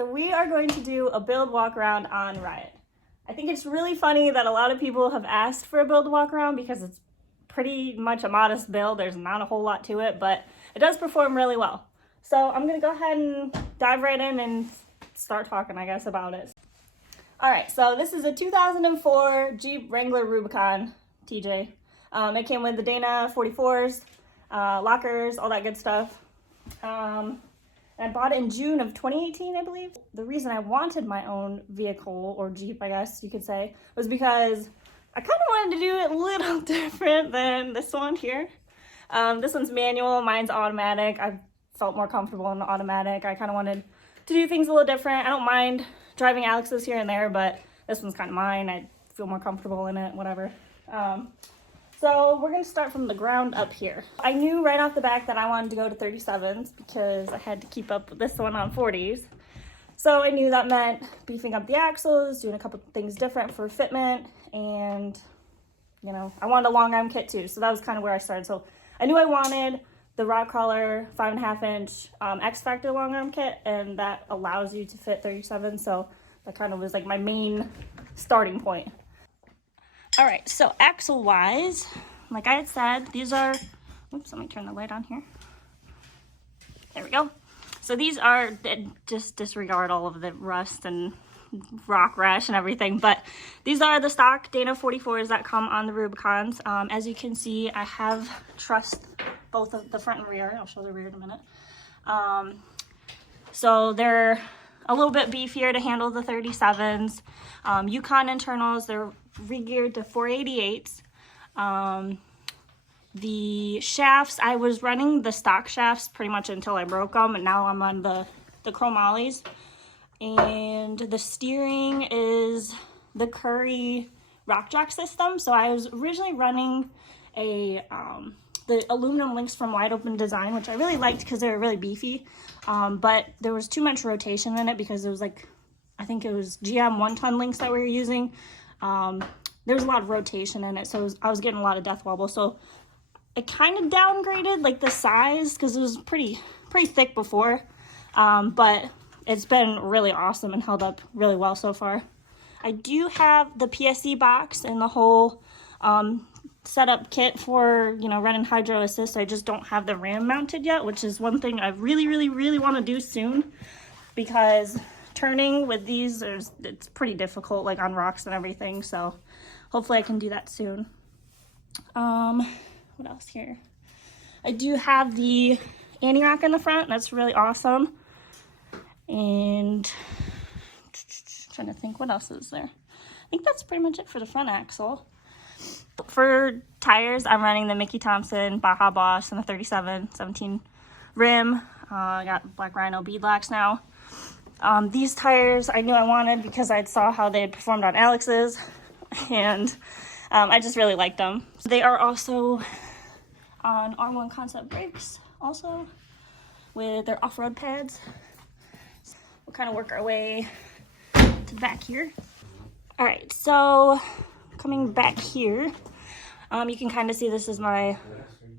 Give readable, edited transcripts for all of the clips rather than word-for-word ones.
so we are going to do a build walk around on Riot. I think it's really funny that a lot of people have asked for a build walk around because it's pretty much a modest build. There's not a whole lot to it, but it does perform really well. So I'm gonna go ahead and dive right in and start talking, I guess, about it. All right, so this is a 2004 Jeep Wrangler Rubicon TJ. It came with the Dana 44s, lockers, all that good stuff. I bought it in June of 2018, I believe. The reason I wanted my own vehicle, or Jeep, I guess you could say, was because I kind of wanted to do it a little different than this one here. This one's manual, mine's automatic. I felt more comfortable in the automatic. I kind of wanted to do things a little different. I don't mind driving Alex's here and there, but this one's kind of mine. I feel more comfortable in it, whatever. So we're gonna start from the ground up here. I knew right off the back that I wanted to go to 37s because I had to keep up with this one on 40s. So I knew that meant beefing up the axles, doing a couple things different for fitment, and you know, I wanted a long arm kit too. So that was kind of where I started. So I knew I wanted the rock crawler 5.5 inch X Factor long arm kit, and that allows you to fit 37. So that kind of was like my main starting point. All right, so axle wise, like I had said, these are, oops, let me turn the light on here. There we go. So these are, just disregard all of the rust and rock rash and everything, but these are the stock Dana 44s that come on the Rubicons. As you can see, I have trussed both of the front and rear. I'll show the rear in a minute. So they're a little bit beefier to handle the 37s. Yukon internals, they're re-geared to 488s. The shafts, I was running the stock shafts pretty much until I broke them, and now I'm on the chrome ollies. And the steering is the Curry rock jack system. So I was originally running a the aluminum links from Wide Open Design, which I really liked because they were really beefy. But there was too much rotation in it because it was like, I think it was GM 1-ton links that we were using. There was a lot of rotation in it, so I was getting a lot of death wobble. So I kind of downgraded like the size because it was pretty thick before, but it's been really awesome and held up really well so far. I do have the PSC box and the whole setup kit for, you know, running hydro assist. I just don't have the ram mounted yet, which is one thing I really want to do soon, because turning with these, it's pretty difficult, like on rocks and everything. So hopefully I can do that soon. What else here? I do have the anti-rock in the front. That's really awesome. And trying to think what else is there. I think that's pretty much it for the front axle. For tires, I'm running the Mickey Thompson Baja Boss and the 37-17 rim. I got Black Rhino beadlocks now. These tires I knew I wanted because I saw how they had performed on Alex's, and I just really liked them. They are also on R1 Concept brakes, also with their off-road pads. So we'll kind of work our way to the back here. All right, so coming back here, you can kind of see this is my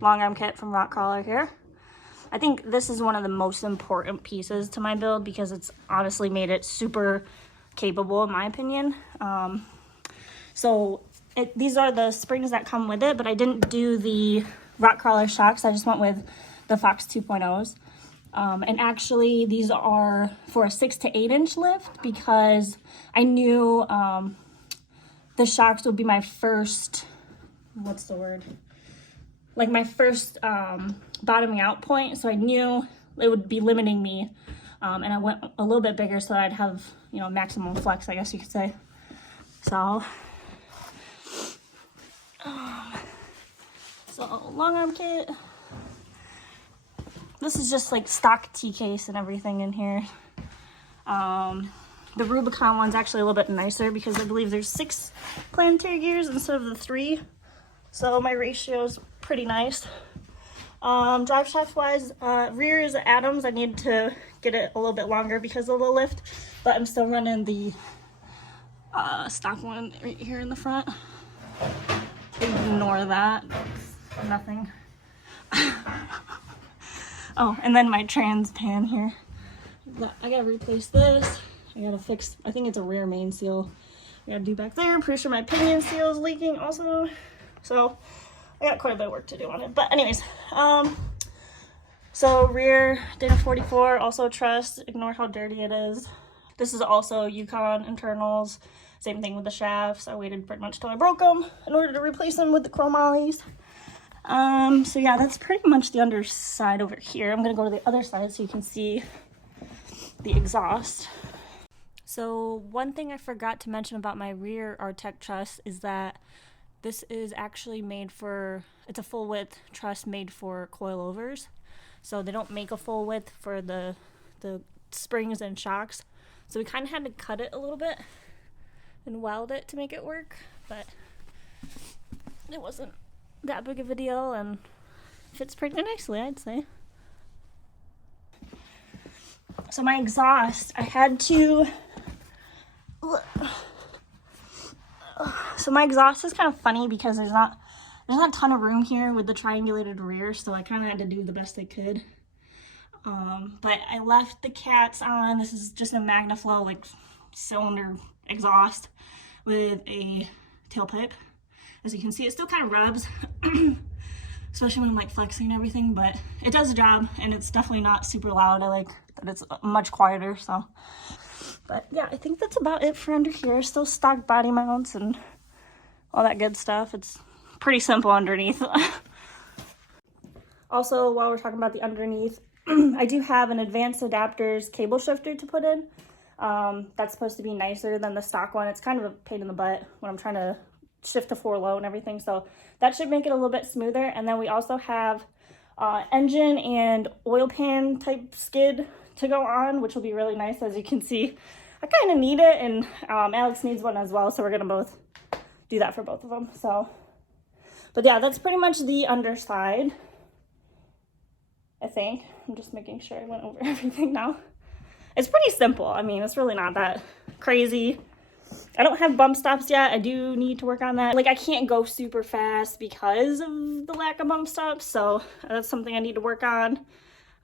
long arm kit from Rock Crawler here. I think this is one of the most important pieces to my build because it's honestly made it super capable in my opinion. These are the springs that come with it, but I didn't do the Rock Crawler shocks. I just went with the Fox 2.0s. And actually these are for a 6 to 8 inch lift because I knew the shocks would be my first, what's the word? Like my first bottoming out point. So I knew it would be limiting me. And I went a little bit bigger so I'd have, you know, maximum flex, I guess you could say. So long arm kit. This is just like stock T-case and everything in here. The Rubicon one's actually a little bit nicer because I believe there's 6 planetary gears instead of the 3. So my ratio is pretty nice. Driveshaft wise, rear is Adams. I need to get it a little bit longer because of the lift, but I'm still running the stock one right here in the front. Ignore that, it's nothing. Oh, and then my trans pan here. I gotta replace this. I gotta fix, I think it's a rear main seal. I gotta do back there. I'm pretty sure my pinion seal is leaking also. So I got quite a bit of work to do on it. But anyways, so rear Dana 44, also truss. Ignore how dirty it is. This is also Yukon internals. Same thing with the shafts. I waited pretty much till I broke them in order to replace them with the chromollies. So yeah, that's pretty much the underside over here. I'm gonna go to the other side so you can see the exhaust. So one thing I forgot to mention about my rear Artec truss is that this is actually made for, it's a full width truss made for coilovers. So they don't make a full width for the springs and shocks. So we kind of had to cut it a little bit and weld it to make it work, but it wasn't that big of a deal and fits pretty nicely, I'd say. So my exhaust, I had to, so my exhaust is kind of funny because there's not a ton of room here with the triangulated rear, so I kind of had to do the best I could. But I left the cats on. This is just a MagnaFlow like cylinder exhaust with a tailpipe. As you can see, it still kind of rubs, especially when I'm like flexing and everything, but it does the job and it's definitely not super loud. I like that it's much quieter, so. But yeah, I think that's about it for under here. Still stock body mounts and all that good stuff. It's pretty simple underneath. Also, while we're talking about the underneath, I do have an advanced adapters cable shifter to put in. That's supposed to be nicer than the stock one. It's kind of a pain in the butt when I'm trying to shift to 4 low and everything, so that should make it a little bit smoother. And then we also have engine and oil pan type skid to go on, which will be really nice. As you can see, I kind of need it, and Alex needs one as well, so we're gonna both do that for both of them. So, but yeah, that's pretty much the underside, I think. I'm just making sure I went over everything now. It's pretty simple. I mean, it's really not that crazy. I don't have bump stops yet. I do need to work on that. Like, I can't go super fast because of the lack of bump stops, so that's something I need to work on.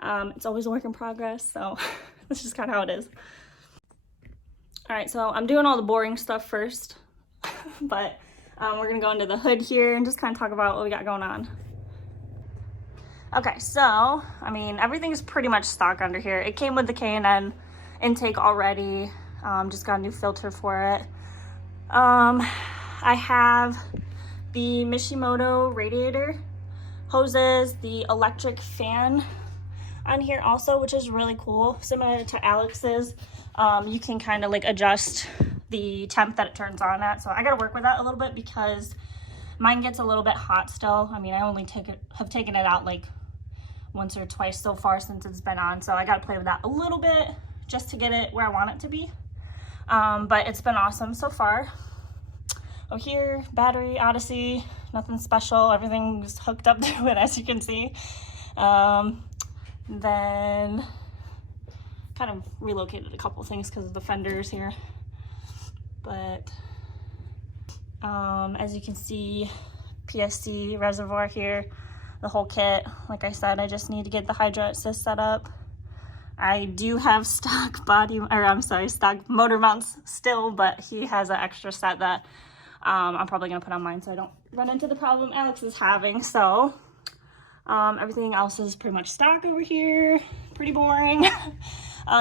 It's always a work in progress, so that's just kind of how it is. All right, so I'm doing all the boring stuff first, but we're gonna go into the hood here and just kind of talk about what we got going on. Okay, so, I mean, everything's pretty much stock under here. It came with the K&N intake already. Just got a new filter for it. I have the Mishimoto radiator hoses, the electric fan on here also, which is really cool. Similar to Alex's, you can kind of like adjust the temp that it turns on at. So I gotta work with that a little bit because mine gets a little bit hot still. I mean, I only have taken it out like once or twice so far since it's been on, so I gotta play with that a little bit just to get it where I want it to be. But it's been awesome so far. Oh, here, battery, Odyssey, nothing special. Everything's hooked up to it, as you can see. Then kind of relocated a couple things because of the fenders here. But as you can see, PSC reservoir here, the whole kit. Like I said, I just need to get the Hydro Assist set up. I do have stock motor mounts still, but he has an extra set that I'm probably gonna put on mine so I don't run into the problem Alex is having. So everything else is pretty much stock over here, pretty boring.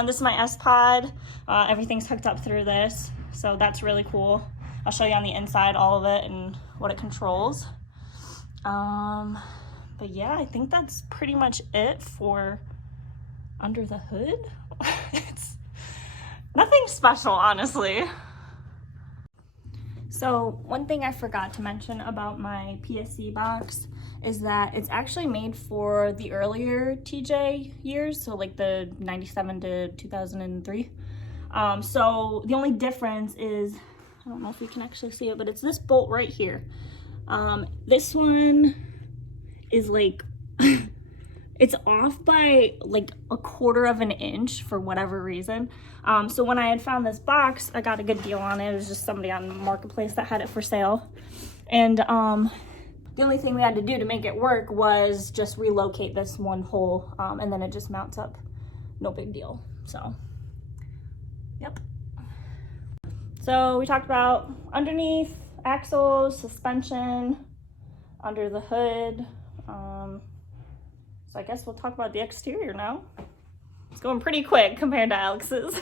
This is my S-Pod. Everything's hooked up through this, so that's really cool. I'll show you on the inside all of it and what it controls. But yeah, I think that's pretty much it for under the hood. It's nothing special, honestly. So one thing I forgot to mention about my PSC box is that it's actually made for the earlier TJ years, so like the 97 to 2003. So the only difference is, I don't know if you can actually see it, but it's this bolt right here. This one is like it's off by like 1/4 of an inch for whatever reason. So when I had found this box, I got a good deal on it. It was just somebody on the marketplace that had it for sale. And the only thing we had to do to make it work was just relocate this one hole, and then it just mounts up. No big deal. So, yep. So we talked about underneath, axles, suspension, under the hood. So I guess we'll talk about the exterior now. It's going pretty quick compared to Alex's.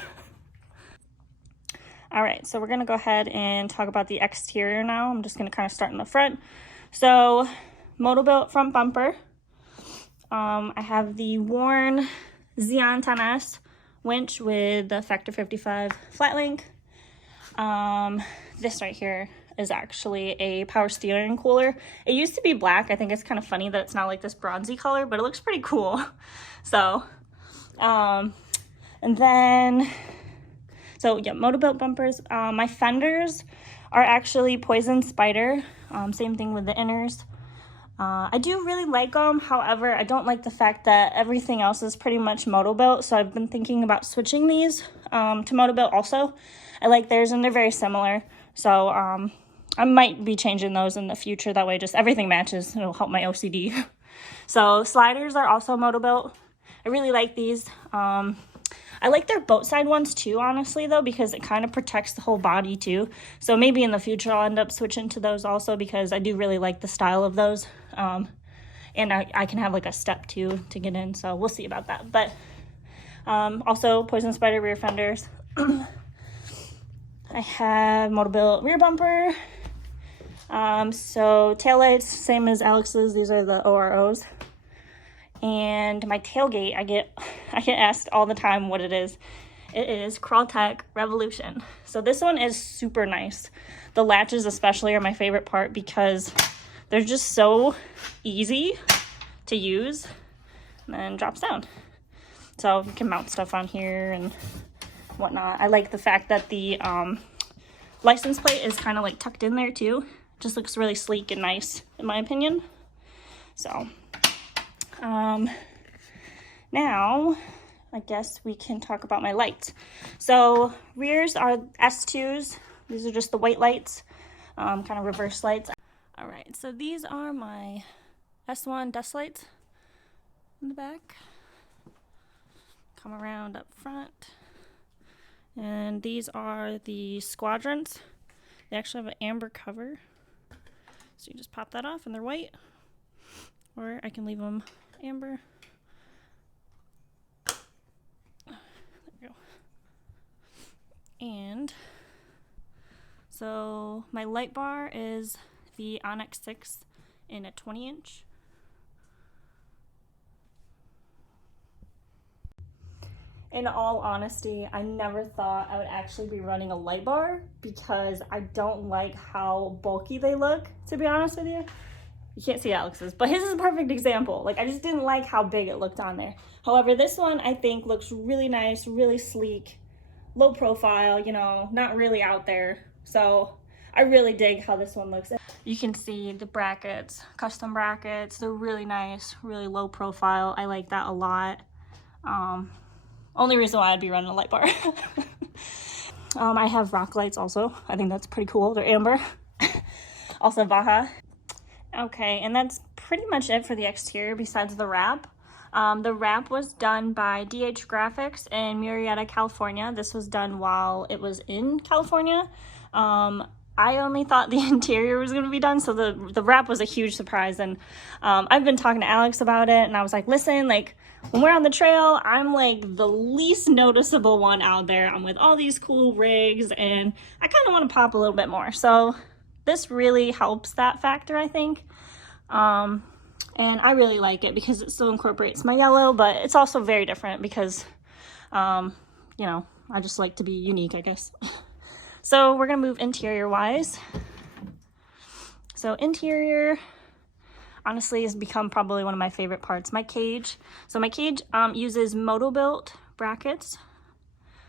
All right, so we're gonna go ahead and talk about the exterior now. I'm just gonna kind of start in the front. So, Motobuilt front bumper. I have the worn Xeon 10S winch with the Factor 55 flat link. This right here is actually a power steering cooler. It used to be black. I think it's kind of funny that it's not like this bronzy color, but it looks pretty cool. So, and then, so yeah, Motobuilt bumpers. My fenders are actually Poison Spider. Same thing with the inners. I do really like them. However, I don't like the fact that everything else is pretty much Motobuilt. So I've been thinking about switching these to Motobuilt also. I like theirs and they're very similar. So I might be changing those in the future. That way just everything matches. It'll help my OCD. So sliders are also Motobuilt. I really like these. I like their boat side ones too, honestly, though, because it kind of protects the whole body too. So maybe in the future I'll end up switching to those also because I do really like the style of those. And I can have like a step too to get in. So we'll see about that. But also Poison Spider rear fenders. I have Motobuilt rear bumper. So taillights, same as Alex's. These are the OROs. And my tailgate, I get asked all the time what it is. It is Crawltech Revolution. So this one is super nice. The latches especially are my favorite part because they're just so easy to use and then drops down. So you can mount stuff on here and whatnot. I like the fact that the license plate is kind of like tucked in there too. Just looks really sleek and nice in my opinion. So now I guess we can talk about my lights. So rears are S2s. These are just the white lights, kind of reverse lights. All right, so these are my S1 desk lights in the back. Come around up front. And these are the squadrons. They actually have an amber cover. So you just pop that off and they're white. Or I can leave them amber. There we go. And so my light bar is the Onyx 6 in a 20-inch. In all honesty, I never thought I would actually be running a light bar because I don't like how bulky they look, to be honest with you. You can't see Alex's, but his is a perfect example. Like, I just didn't like how big it looked on there. However, this one I think looks really nice, really sleek, low profile, you know, not really out there. So I really dig how this one looks. You can see the brackets, custom brackets. They're really nice, really low profile. I like that a lot. Only reason why I'd be running a light bar. I have rock lights also. I think that's pretty cool. They're amber. Also Baja. Okay, and that's pretty much it for the exterior besides the wrap. The wrap was done by DH Graphics in Murrieta, California. This was done while it was in California. I only thought the interior was going to be done, so the wrap was a huge surprise. And I've been talking to Alex about it, and I was like, listen, like, when we're on the trail, I'm like the least noticeable one out there. I'm with all these cool rigs, and I kind of want to pop a little bit more. So this really helps that factor, I think. And I really like it because it still incorporates my yellow, but it's also very different because, you know, I just like to be unique, I guess. So we're going to move interior-wise. So interior, honestly, has become probably one of my favorite parts. My cage. So my cage uses Motobuilt brackets.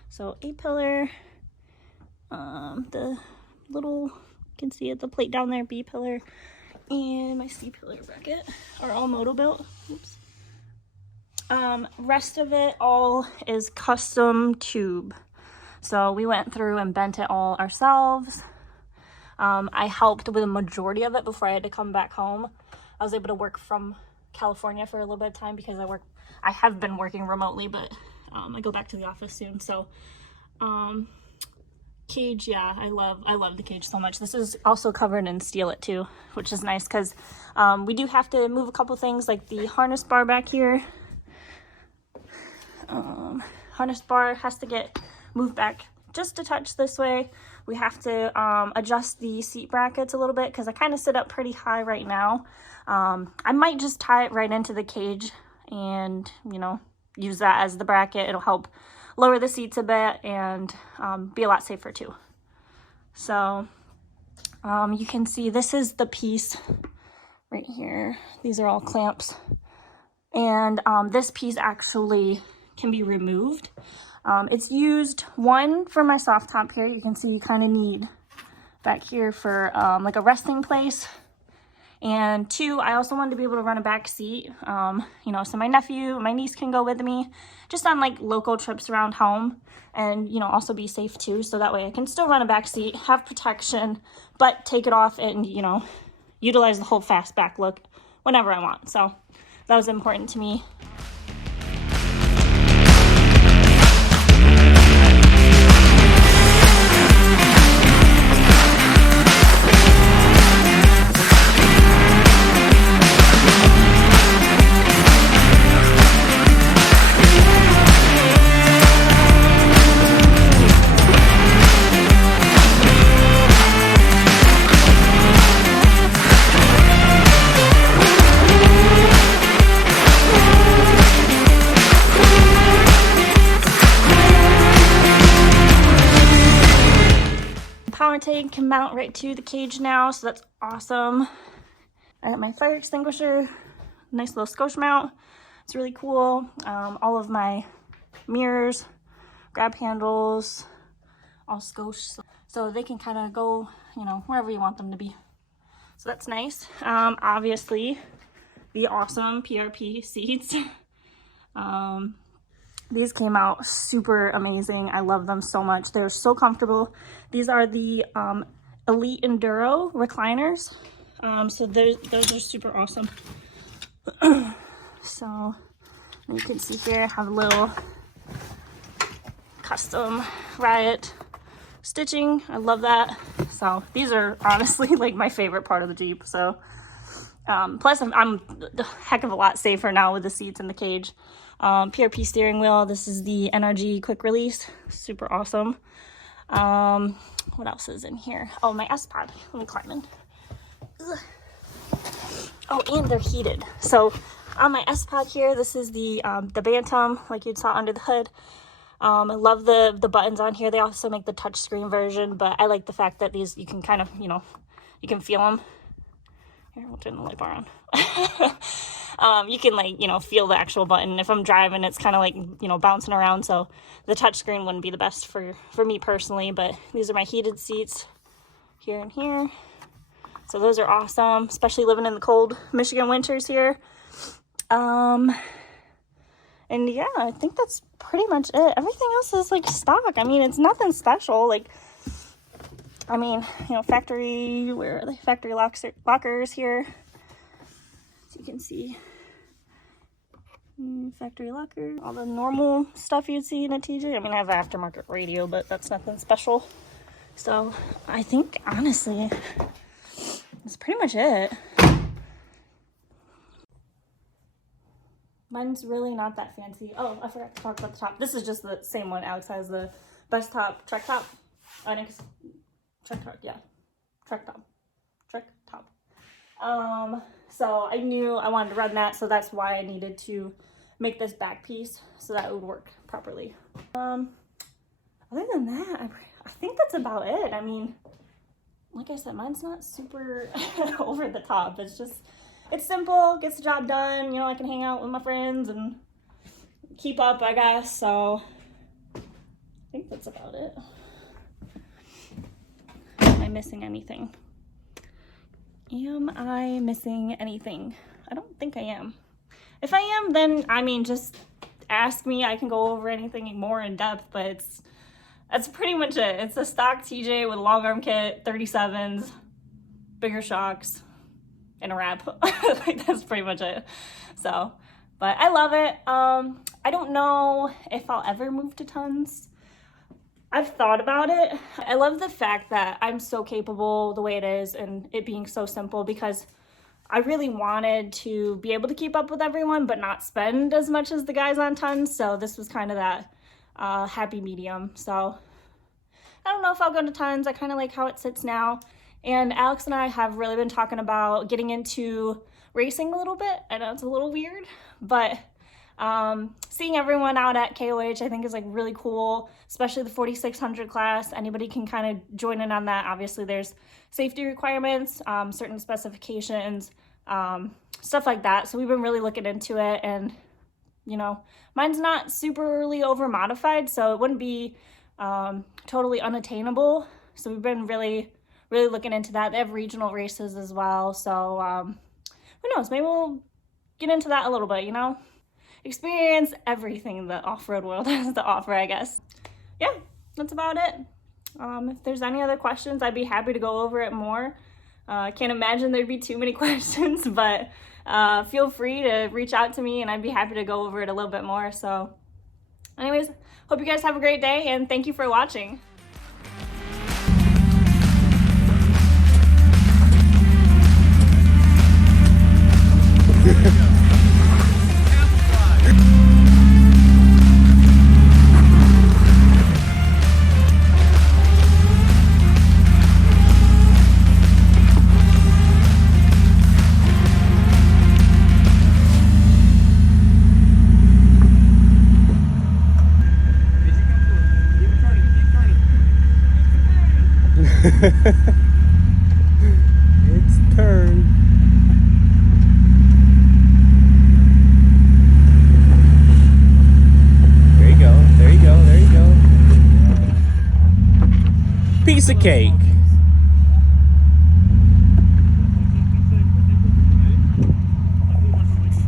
So A-pillar, the little, you can see it, the plate down there, B-pillar, and my C-pillar bracket are all Motobuilt. Oops. Rest of it all is custom tube. So we went through and bent it all ourselves. I helped with a majority of it before I had to come back home. I was able to work from California for a little bit of time because I have been working remotely, but I go back to the office soon. So cage, yeah, I love the cage so much. This is also covered in Steal-It too, which is nice because we do have to move a couple things, like the harness bar back here. Harness bar has to get moved back just a touch this way. We have to adjust the seat brackets a little bit because I kind of sit up pretty high right now. I might just tie it right into the cage and, you know, use that as the bracket. It'll help lower the seats a bit and be a lot safer too. So you can see this is the piece right here. These are all clamps. And this piece actually can be removed. It's used, one, for my soft top here. You can see you kind of need back here for like a resting place. And two, I also wanted to be able to run a back seat, you know, so my nephew, my niece can go with me just on like local trips around home and, you know, also be safe too. So that way I can still run a back seat, have protection, but take it off and, you know, utilize the whole fast back look whenever I want. So that was important to me. Power tank can mount right to the cage now, so that's awesome. I got my fire extinguisher, nice little scotch mount. It's really cool. All of my mirrors, grab handles, all scotch, so they can kind of go, you know, wherever you want them to be. So that's nice. Obviously, the awesome PRP seats. These came out super amazing. I love them so much. They're so comfortable. These are the Elite Enduro recliners. So those are super awesome. So you can see here, I have a little custom Riot stitching. I love that. So these are honestly like my favorite part of the Jeep. So plus I'm a heck of a lot safer now with the seats and the cage. PRP steering wheel. This is the NRG quick release. Super awesome. What else is in here? Oh, my S-Pod. Let me climb in. Ugh. Oh, and they're heated. So on my S-Pod here, this is the Bantam, like you saw under the hood. I love the buttons on here. They also make the touchscreen version, but I like the fact that these, you can kind of, you know, you can feel them. Here, we'll turn the light bar on. You can, like, you know, feel the actual button. If I'm driving, it's kind of like, you know, bouncing around, so the touchscreen wouldn't be the best for me personally, but these are my heated seats here and here. So those are awesome, especially living in the cold Michigan winters here. And yeah, I think that's pretty much it. Everything else is like stock. I mean, it's nothing special. Like, I mean, you know, factory, where are they? Factory lockers here. So you can see factory locker, all the normal stuff you'd see in a TJ. I mean, I have an aftermarket radio, but that's nothing special. So I think, honestly, that's pretty much it. Mine's really not that fancy. Oh, I forgot to talk about the top. This is just the same one. Alex has the best top, Trek top. I think it's Trek top, yeah. Trek top. So I knew I wanted to run that, so that's why I needed to make this back piece so that it would work properly. Other than that, I think that's about it. I mean, like I said, mine's not super over the top. It's just, it's simple, gets the job done. You know, I can hang out with my friends and keep up, I guess. So I think that's about it. Am I missing anything? Am I missing anything? I don't think I am. If I am, then, I mean, just ask me. I can go over anything more in depth, but that's pretty much it. It's a stock TJ with a long arm kit, 37s, bigger shocks, and a wrap. Like, that's pretty much it. So But I love it. I don't know if I'll ever move to tons. I've thought about it. I love the fact that I'm so capable the way it is and it being so simple, because I really wanted to be able to keep up with everyone but not spend as much as the guys on tons. So this was kind of that happy medium. So I don't know if I'll go to tons. I kind of like how it sits now. And Alex and I have really been talking about getting into racing a little bit. I know it's a little weird, but seeing everyone out at KOH I think is like really cool, especially the 4600 class. Anybody can kind of join in on that. Obviously there's safety requirements, certain specifications, stuff like that. So we've been really looking into it, and you know, mine's not superly over modified, so it wouldn't be totally unattainable. So we've been really looking into that. They have regional races as well, so who knows, maybe we'll get into that a little bit, you know, experience everything the off-road world has to offer, I guess. Yeah, that's about it. If there's any other questions, I'd be happy to go over it more. I can't imagine there'd be too many questions, but feel free to reach out to me and I'd be happy to go over it a little bit more. So anyways, hope you guys have a great day and thank you for watching. It's turned. There you go, there you go, there you go. Piece of cake.